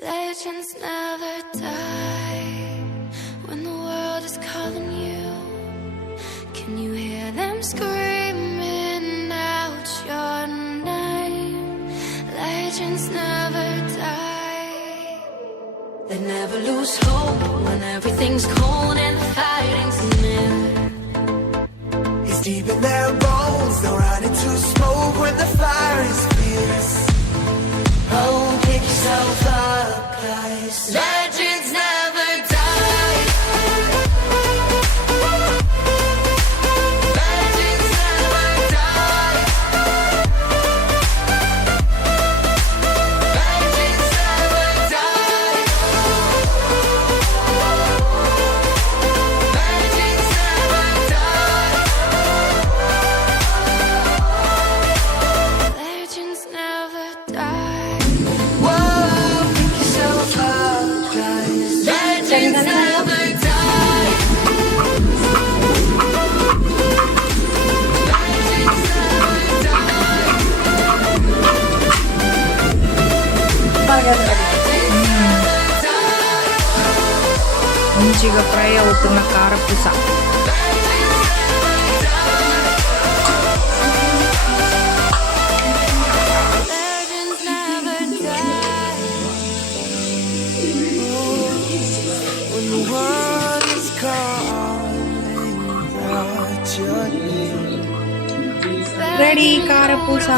Legends never die when the world is calling you. Can you hear them screaming out your name? Legends never die. They never lose hope when everything's cold and the fighting's near. It's deep in their bones, they'll run into smoke when the fire is fierce. Oh, pick yourself up, guys. Legends never die. Legends never die. Legends never die. Legends never die. Legends never die. Whoa, pick yourself up, guys. Legends never die. Legends never Munchiga fry అవుతున్న కారపూస. Legends never die. When the world is calling out your name. Ready కారపూస.